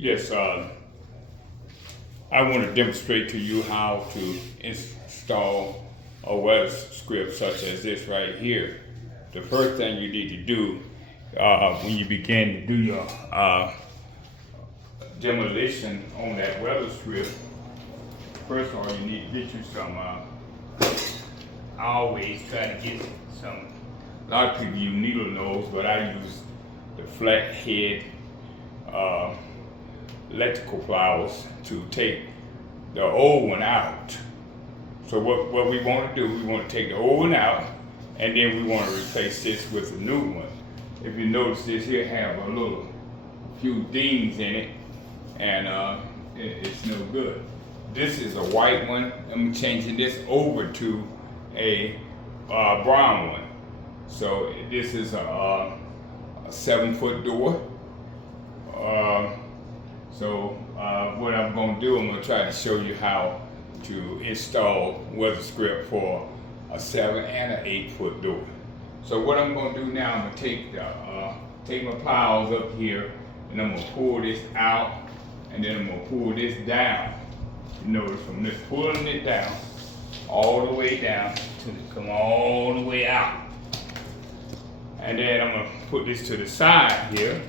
Yes, I want to demonstrate to you how to install a weather script such as this right here. The first thing you need to do when you begin to do your demolition on that weather script, first of all you need to get you some, I always try to get some, a lot of people use needle nose, but I use the flat head electrical pliers to take the old one out. So what we want to do, we want to take the old one out, and then we want to replace this with a new one. If you notice, this here have a few dings in it, and it's no good. This is a white one. I'm changing this over to a brown one. So this is a 7-foot door. What I'm going to do, I'm going to try to show you how to install weather script for a 7 and an 8-foot door. So what I'm going to do now, I'm going to take my pliers up here, and I'm going to pull this out, and then I'm going to pull this down. You notice from this pulling it down, all the way down, till it come all the way out. And then I'm going to put this to the side here.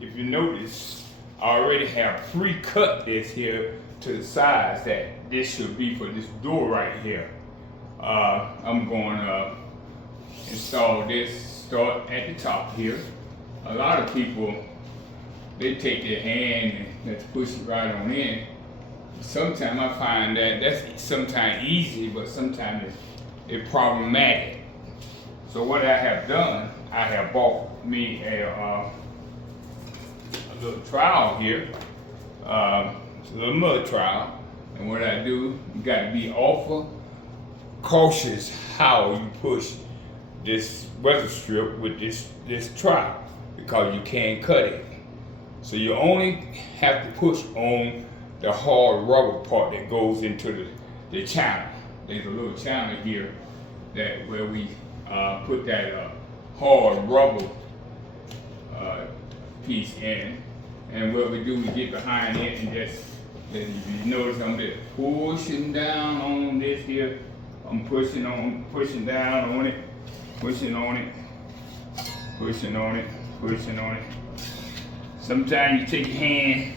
If you notice, I already have pre-cut this here to the size that this should be for this door right here. I'm going to install this, start at the top here. A lot of people, they take their hand and let's push it right on in. Sometimes I find that that's sometimes easy, but sometimes it's problematic. So what I have done, I have bought me a little trowel here, a little mud trowel, and what I do, you got to be awful cautious how you push this weather strip with this trowel, because you can't cut it. So you only have to push on the hard rubber part that goes into the channel. There's a little channel here that where we put that hard rubber piece in, and what we do, we get behind it and just, if you notice, I'm just pushing down on this here. I'm pushing down on it, pushing on it, pushing on it, pushing on it. Sometimes you take your hand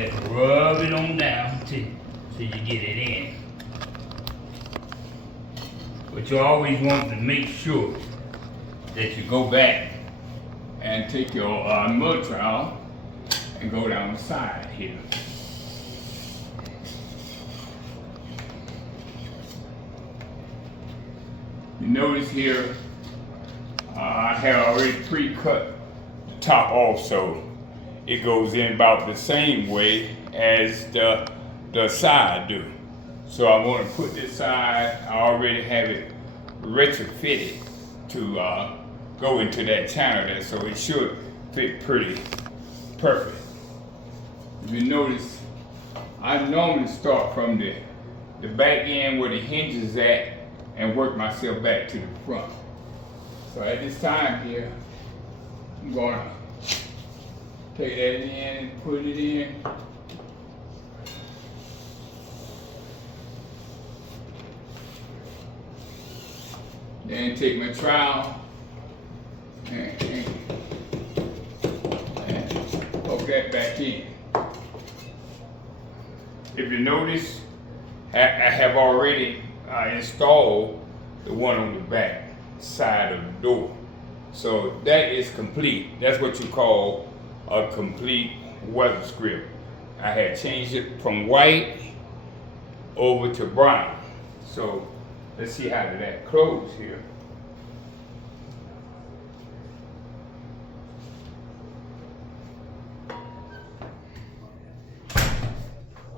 and just rub it on down till you get it in. But you always want to make sure that you go back and take your mud trowel and go down the side here. You notice here, I have already pre-cut the top off, so it goes in about the same way as the side do. So I want to put this side, I already have it retrofitted to go into that channel there, so it should fit pretty perfect. If you notice, I normally start from the back end where the hinge is at and work myself back to the front. So at this time here, I'm going to take that in and put it in. Then take my trowel and poke that back in. If you notice, I have already installed the one on the back side of the door. So that is complete. That's what you call a complete weather script. I had changed it from white over to brown. So let's see how that close here.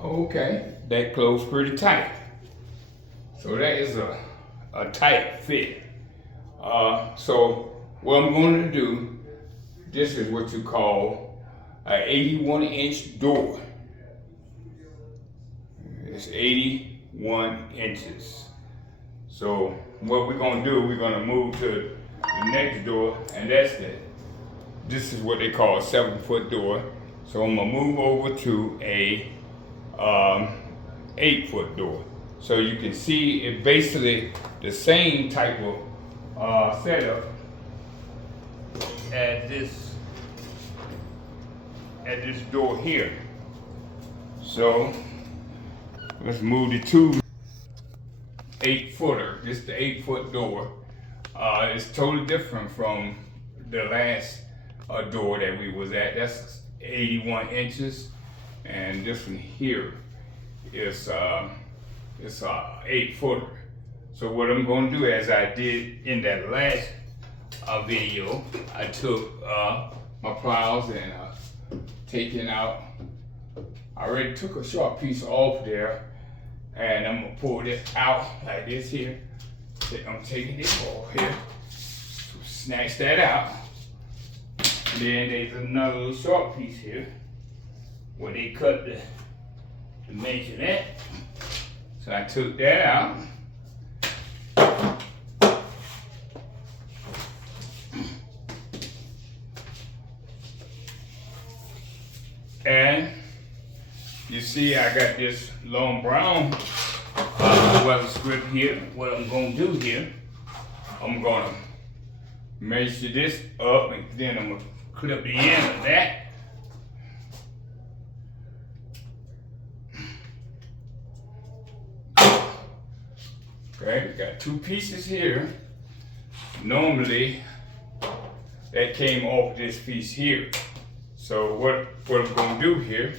Okay, that closed pretty tight. So that is a tight fit. So what I'm going to do, this is what you call an 81-inch door. It's 81 inches. So what we're going to do, we're going to move to the next door, and that's this is what they call a 7-foot door. So I'm gonna move over to a 8-foot door. So you can see it basically the same type of setup at this door here. So let's move the two 8-footer. This is the 8-foot door. It's totally different from the last door that we was at. That's 81 inches, and this one here is it's a 8-footer. So what I'm going to do, as I did in that last video, I took my pliers and taking out. I already took a short piece off there, and I'm gonna pull this out like this here. I'm taking it off here, snatch that out. Then there's another little short piece here where they cut the measurement. So I took that out. And you see I got this long brown weather script here. What I'm gonna do here, I'm gonna measure this up, and then I'm gonna clip the end of that. Okay, we got two pieces here. Normally, that came off this piece here. So what I'm gonna do here,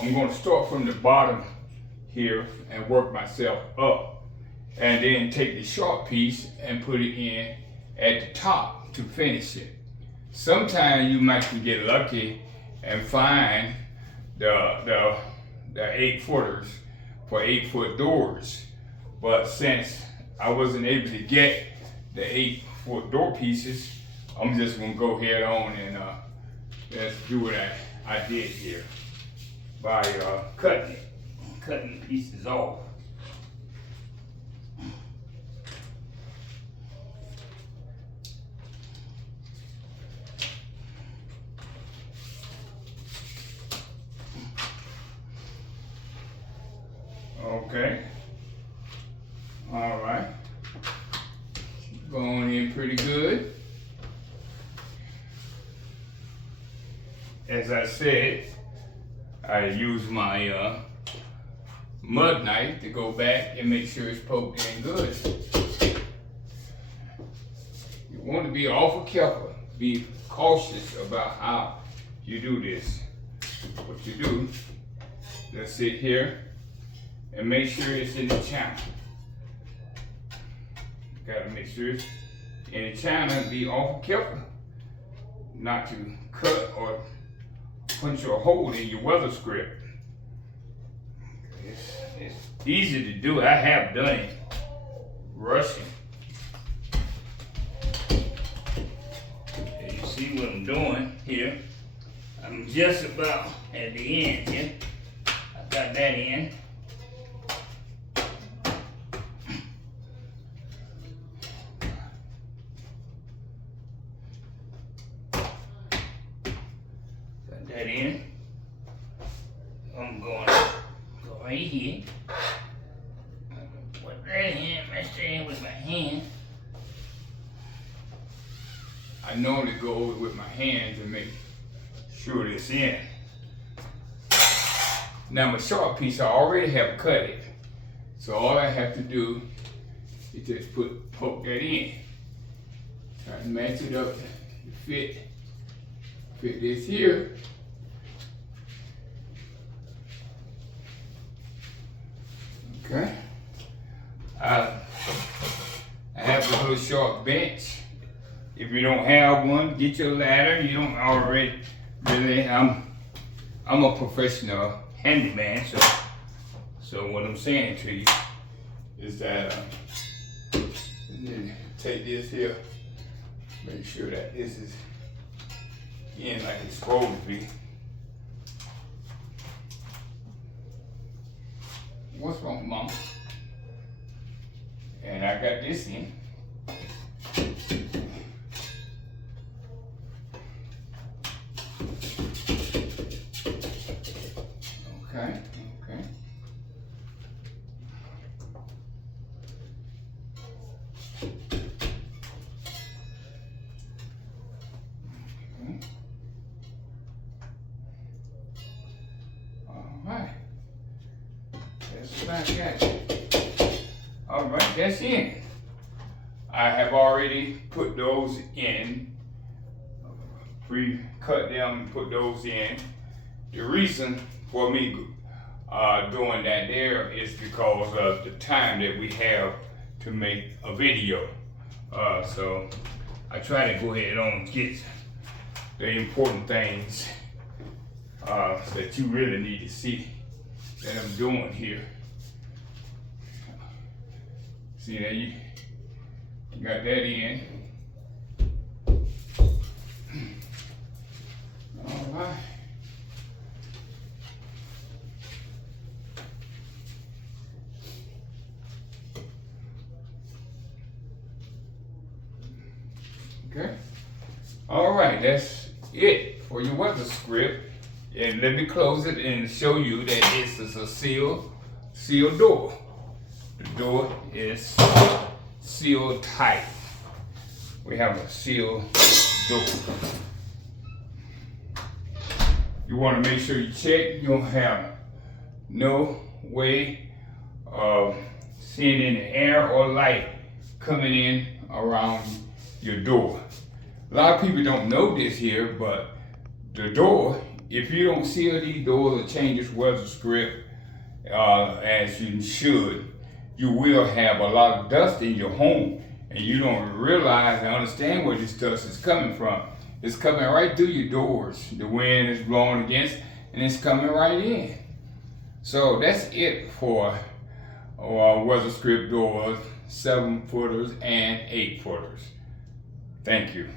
I'm gonna start from the bottom here and work myself up, and then take the short piece and put it in at the top to finish it. Sometimes you might get lucky and find the 8-footers for 8-foot doors. But since I wasn't able to get the 8-foot door pieces, I'm just gonna go head on and let's do what I did here by cutting pieces off. Okay. All right. Going in pretty good. As I said, I use my mud knife to go back and make sure it's poked in good. You want to be awful careful. Be cautious about how you do this. What you do, let's sit here and make sure it's in the channel. You gotta make sure it's in the channel. Be awful careful not to cut or punch a hole in your weather script. It's easy to do. I have done it rushing. And you see what I'm doing here. I'm just about at the end here. I got that in. That in. I'm going to go right here. Put that in, mess that in with my hand. I normally go over with my hands and make sure it's in. Now my short piece, I already have cut it. So all I have to do is just poke that in. Try to match it up to fit this here. Okay. I have a little short bench. If you don't have one, get your ladder. You don't already really. I'm a professional handyman, so what I'm saying to you is that then take this here, make sure that this is in like it's supposed to be. What's wrong, Mom? And I got this in. Alright. That's about that. Alright, that's in. I have already put those in. Pre-cut them and put those in. The reason for me doing that there is because of the time that we have to make a video. So I try to go ahead and get the important things that you really need to see that I'm doing here. See that you got that in. All right. Okay. All right, that's it for your weather script. And let me close it and show you that this is a sealed door. The door is sealed tight. We have a sealed door. You want to make sure you check. You don't have no way of seeing any air or light coming in around your door. A lot of people don't know this here, but the door, if you don't seal these doors or change this weather script as you should, you will have a lot of dust in your home, and you don't realize and understand where this dust is coming from. It's coming right through your doors. The wind is blowing against, and it's coming right in. So that's it for weather script doors, 7-footers and 8-footers. Thank you.